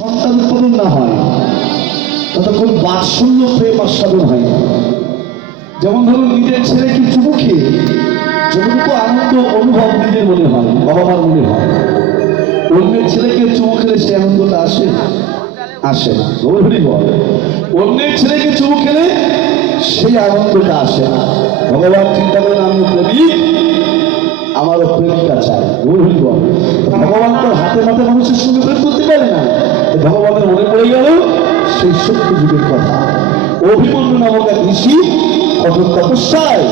সন্তান উৎপাদন না হয়, ততক্ষণ বাৎসল্য প্রেম আস্বাদন হয়। যেমন ধরুন, নিজের ছেলেকে চুমু খেয়ে যতটুকু আনন্দ অনুভব নিজের মনে হয়, বাবা মার মনে হয়? অন্যের ছেলেকে চুমু খেলে সে আনন্দটা আসে আসে না গৌরী বল। অন্যের ছেলেকে চুমু খেলে সেই আনন্দটা আসে না। ভগবান চিন্তা করেন আমি প্রেমিক, আমারও প্রেমিকা চাই। গৌরী বল। ভগবান তোর হাতে মাথে মানুষের সঙ্গে প্রেম করতে পারে না। তো ভগবানের মনে পড়ে গেল সেই সত্য যুগের কথা। অভিমন্যু নামক এক ঋষি কঠোর তপস্যায়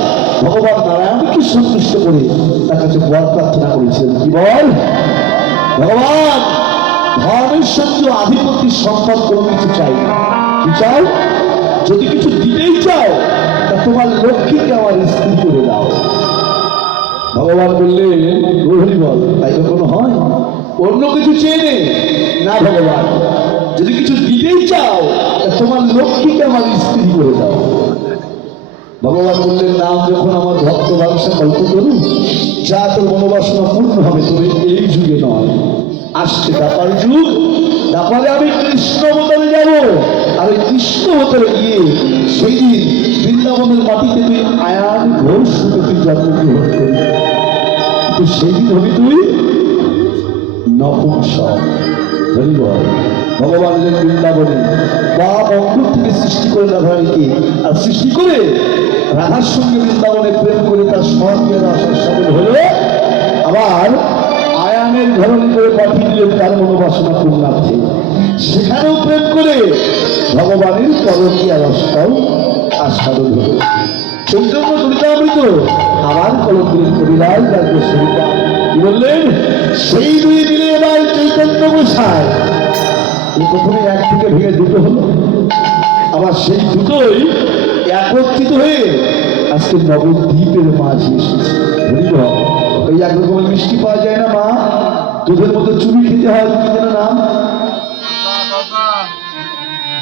ভগবান নারায়ণকে সন্তুষ্ট করে তার কাছে বর প্রার্থনা করেছিলেন? কি বল? ভগবান, ধর্মের সঙ্গে আধিপত্যের সম্পদ কোনো কিছু চাই কি চাও? যদি কিছু দিতেই চাও, তা তোমার লক্ষ্মীকে আমার স্ত্রী করে দাও। ভগবান বললেন গৌরী বল, তাই কখনো হয়? অন্য কিছু চেয়ে নে। ভগবান, যদি কিছু দিতেই চাও তোমার লক্ষ্মীকে আমার স্ত্রী করে দাও। ভগবান বললেন, নাম যখন আমার ভক্ত ব্যবসা কল্প করুন যা তোর মনোবাসনা পূর্ণ হবে, তবে এই যুগে নয়। আসছে ব্যাপার যুগ, দাপারে আমি কৃষ্ণ অবতারে যাব। আর ওই কৃষ্ণ অবতারে গিয়ে সেই দিন বৃন্দাবনের মাটিতে তুই আয়ান ঘোষ তুই জন্মগ্রহণ করবি। তুই সেই দিন হবি তুই নপুংসক ভগবান এলেন বৃন্দাবনে অঙ্কুর থেকে সৃষ্টি করে রাধারানীকে আর সৃষ্টি করে রাধার সঙ্গে বৃন্দাবনে প্রেম করে তার স্বর্গের আসার সামিল আবার আয়ানের ধরনী করে পাঠিয়ে দিলেন তার মনোবাসনা পূর্ণার্থে সেখানেও প্রেম করে ভগবানের পরকীয়া রসটাও আস্বাদন হলো। চৈতন্য চরিতামৃত আবার দিলেন কবিরাজ তার কি বললেন? সেই দুই দিনে চৈতন্য গোসায় এই প্রথমে এক থেকে ভেঙে দুটো হলো। আবার সেই দুটোই একত্রিত হয়ে আজকে নবদ্বীপের মাঝে এসেছে। ওই এক মিষ্টি পাওয়া যায় না, মা? দুধের মধ্যে চুনি খেতে হয় কি যেন নাম?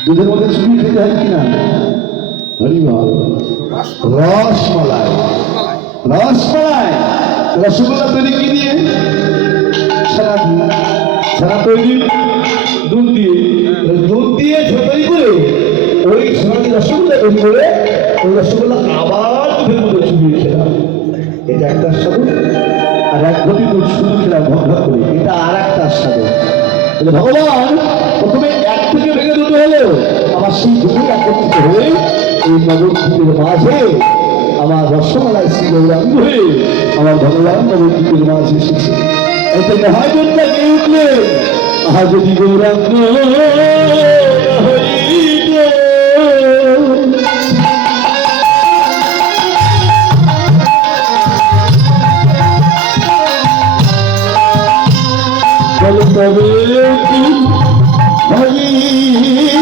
দুধের মধ্যে চুনি খেতে হয় কি না হরিবল রসমালাই। রসমালাই? রসগোল্লা তৈরি কি দিয়ে? ছানা দিয়ে ছানা তৈরি দুধ দিয়ে দুধ দিয়ে ছানা তৈরি করে ওই ছানাটি রসগোল্লা তৈরি করে ওই রসগোল্লা আবার দুধের মধ্যে চুবিয়ে খেলাম। এটা একটা স্বাদ আর এক ঘটি দুধ শুধু খেলাম ভগ ভগ করে এটা আর একটা তাহলে ভগবান প্রথমে এক থেকে ভেঙে দুটো হলো আমার সেই দুটো একত্রিত হয়ে এই নবদ্বীপের মাঝে আমার রসমালাই শ্রী গৌরাঙ্গ হয়ে আমার ভগবান নবদ্বীপের মাঝে এসেছে। এতে মহাজনটা কে উঠলে? আহা যদি গৌরাঙ্গ তবে কি হইত?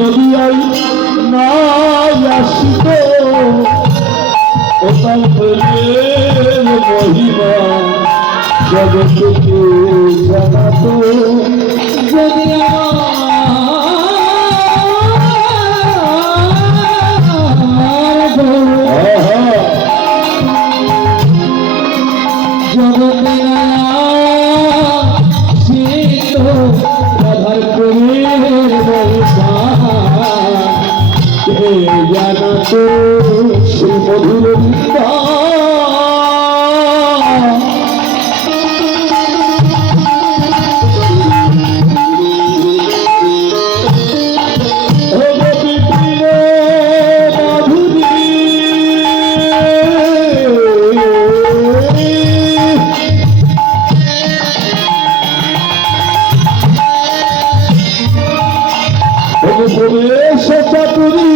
দুনিয়ায় নাই আসিত কোথায় প্রেমের জগৎকে জানাতো? সেই মধুর বিদ্যা Por eso, Saturno.